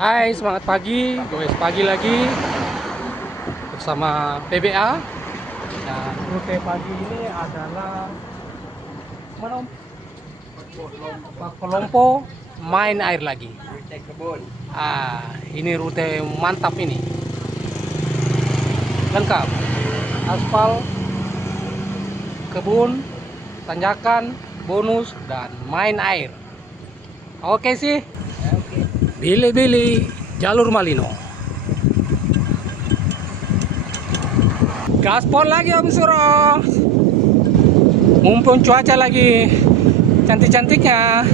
Hai, semangat pagi, goes pagi lagi bersama PBA. Nah, rute pagi ini adalah mana Om? Pakolompo, main air lagi. Ini rute mantap ini. Lengkap. Aspal, kebun, tanjakan, bonus dan main air. Oke sih. Bili-bili jalur Malino. Gaspol lagi Om Suro. Mumpung cuaca lagi cantik-cantiknya.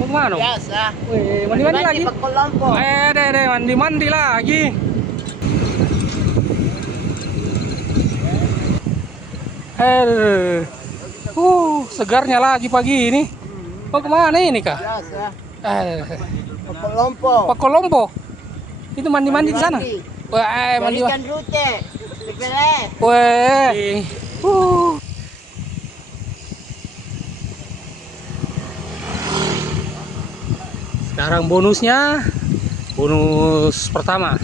Mau kemana? Biasa. Wih, mandi-mandi lagi. Pakolompo. Deh, mandi-mandi lagi. Segarnya lagi pagi ini. Mau kemana ini kak? Biasa. Pakolompo. Pakolompo. Itu mandi-mandi di sana. Wah, mandi. Balikan rute. Dipelet. Wih. Sekarang bonusnya, bonus pertama.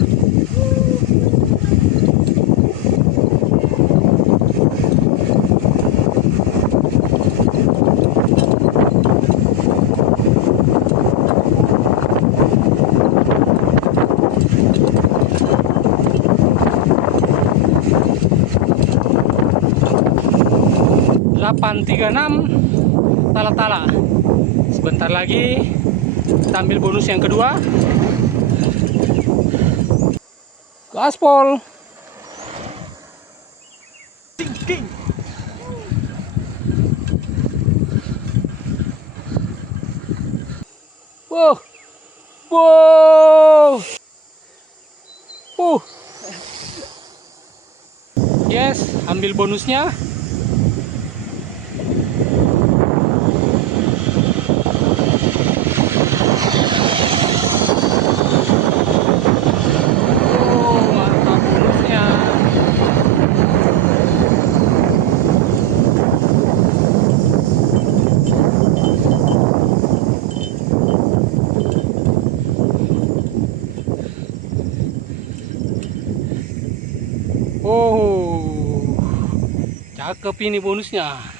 Delapan 36 Tala-tala. Sebentar lagi kita ambil bonus yang kedua. Gaspol. Wow. Wow. Yes, ambil bonusnya. Mantap bonusnya. Cakep ini bonusnya.